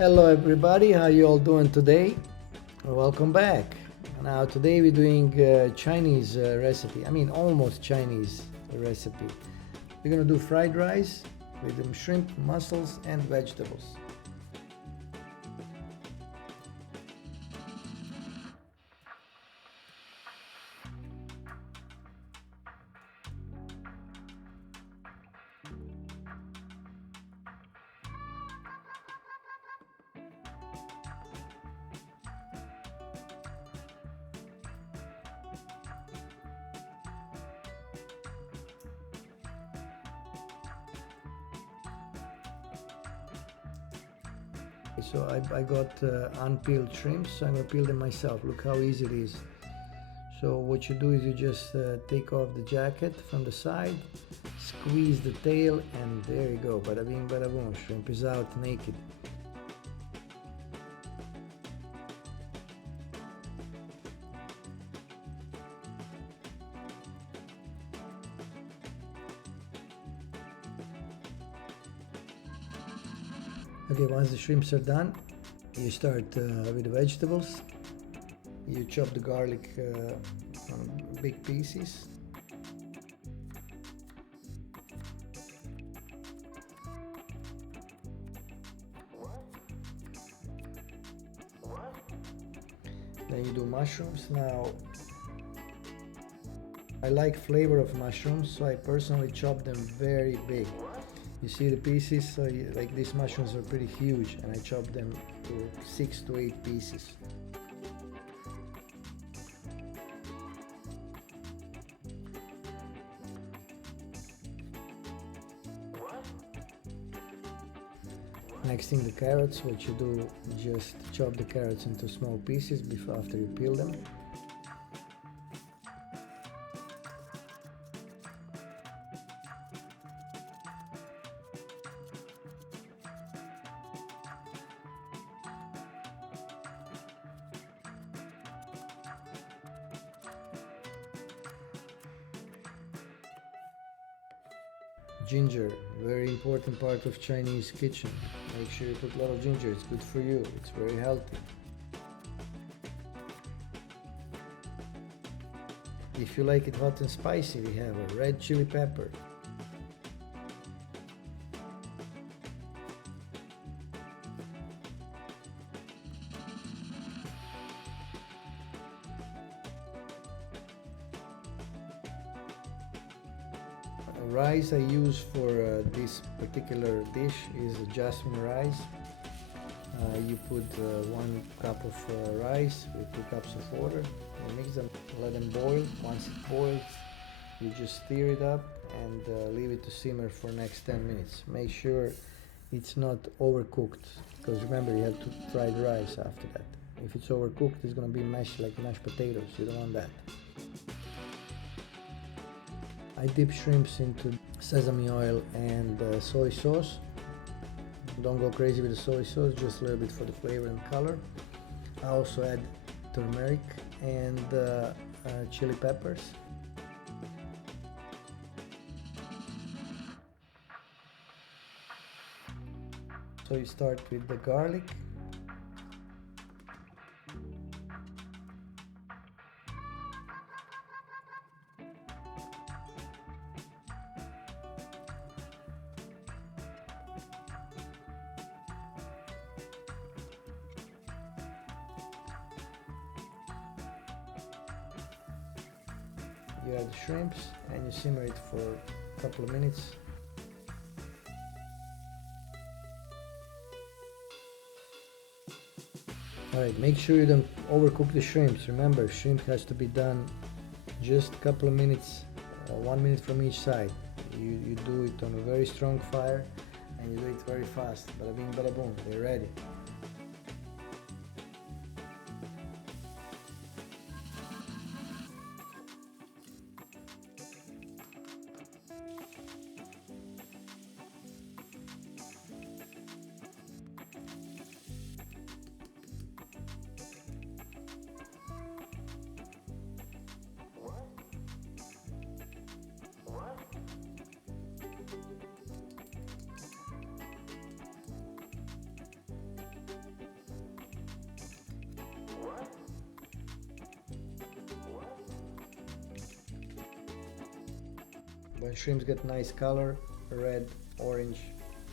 Hello everybody, how you all doing today? Welcome back. Now today we're doing Chinese recipe. I mean almost Chinese recipe. We're gonna do fried rice with shrimp, mussels and vegetables. So I got unpeeled shrimps, so I'm gonna peel them myself. Look how easy it is. So what you do is you just take off the jacket from the side, squeeze the tail, and there you go. Bada bing, bada boom. Shrimp is out naked. Okay, once the shrimps are done, you start with the vegetables. You chop the garlic on big pieces. Then you do mushrooms. Now, I like flavor of mushrooms, so I personally chop them very big. You see the pieces, so like these mushrooms are pretty huge, and I chop them to 6 to 8 pieces. Next thing, the carrots. What you do, just chop the carrots into small pieces after you peel them. Ginger, very important part of Chinese kitchen. Make sure you put a lot of ginger, it's good for you, it's very healthy. If you like it hot and spicy, we have a red chili pepper. Rice I use for this particular dish is jasmine rice. You put 1 cup of rice with 2 cups of water. You mix them, let them boil. Once it boils, you just stir it up and leave it to simmer for next 10 minutes. Make sure it's not overcooked, because remember you have to fry the rice after that. If it's overcooked, it's going to be mashed like mashed potatoes. You don't want that. I dip shrimps into sesame oil and soy sauce. Don't go crazy with the soy sauce, just a little bit for the flavor and color. I also add turmeric and chili peppers. So you start with the garlic. You add the shrimps and you simmer it for a couple of minutes. Alright, make sure you don't overcook the shrimps. Remember, shrimp has to be done just a couple of minutes, 1 minute from each side. You do it on a very strong fire and you do it very fast. Bada bing, bada boom, they're ready. When shrimps get nice color, red, orange,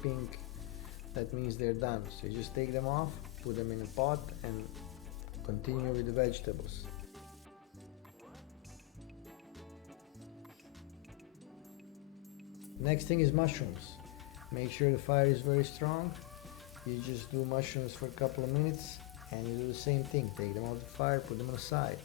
pink, that means they're done. So you just take them off, put them in a pot, and continue with the vegetables. Next thing is mushrooms. Make sure the fire is very strong. You just do mushrooms for a couple of minutes and you do the same thing. Take them off the fire, put them on the side.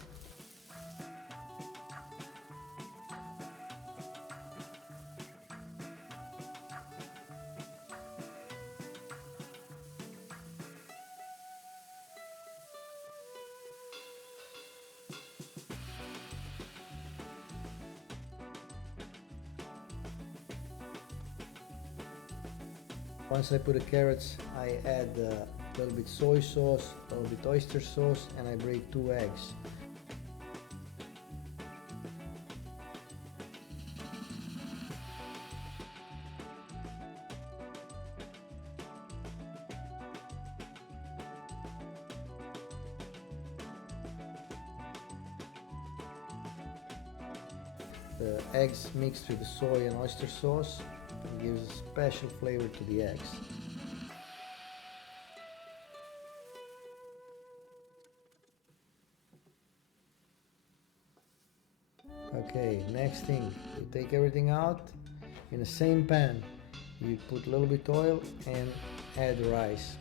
Once I put the carrots, I add a little bit soy sauce, a little bit oyster sauce, and I break 2 eggs. The eggs mixed with the soy and oyster sauce gives a special flavor to the eggs. Okay, next thing, you take everything out. In the same pan, you put a little bit oil and add rice.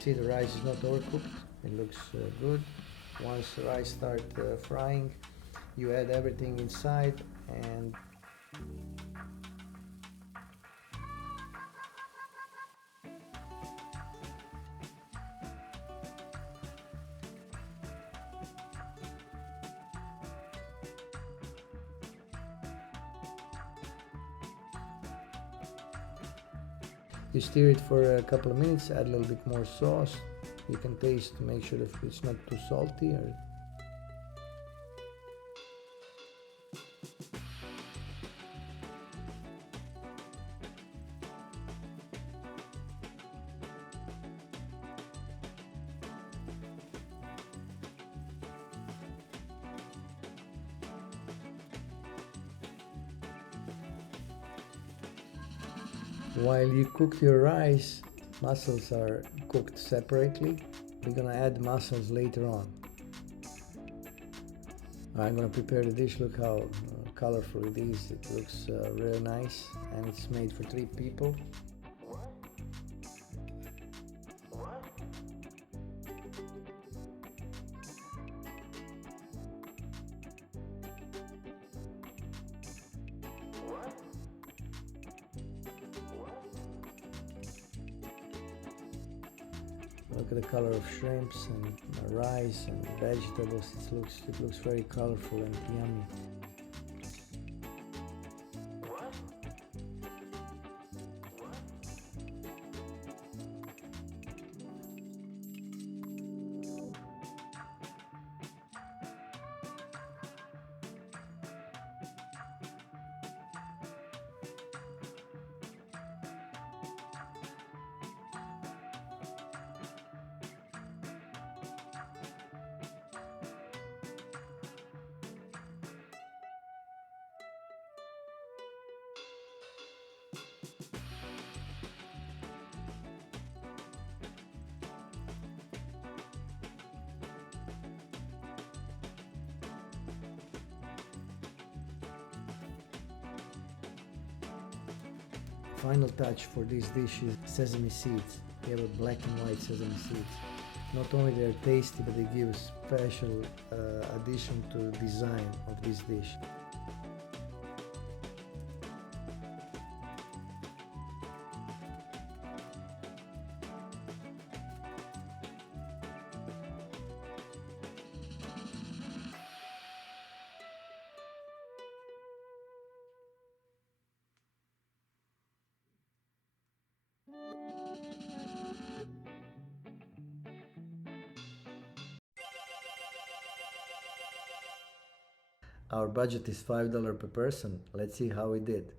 See, the rice is not overcooked, it looks good. Once the rice starts frying, you add everything inside and you stir it for a couple of minutes, add a little bit more sauce. You can taste to make sure that it's not too salty. While you cook your rice, mussels are cooked separately. We're gonna add mussels later on. I'm gonna prepare the dish. Look how colorful it is. It looks really nice, and it's made for 3 people. Look at the color of shrimps and rice and vegetables. It looks very colorful and yummy. Final touch for this dish is sesame seeds. We have a black and white sesame seeds. Not only they're tasty, but they give a special addition to the design of this dish. Our budget is $5 per person. Let's see how we did.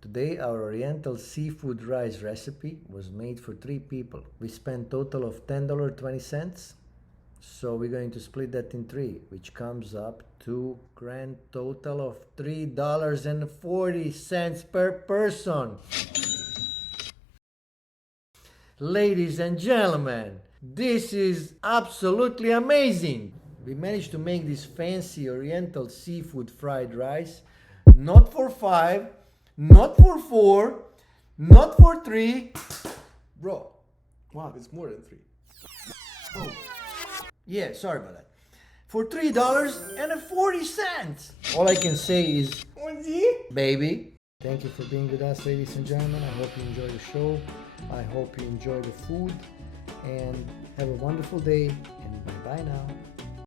Today our Oriental Seafood Rice recipe was made for 3 people. We spent total of $10.20. So we're going to split that in 3, which comes up to grand total of $3.40 per person. Ladies and gentlemen, this is absolutely amazing. We managed to make this fancy Oriental seafood fried rice, not for 5, not for 4, not for 3. Bro, Wow, it's more than 3. oh, yeah, sorry about that. For $3.40. All I can say is, baby. Thank you for being with us, ladies and gentlemen. I hope you enjoy the show. I hope you enjoy the food. And have a wonderful day. And bye-bye now.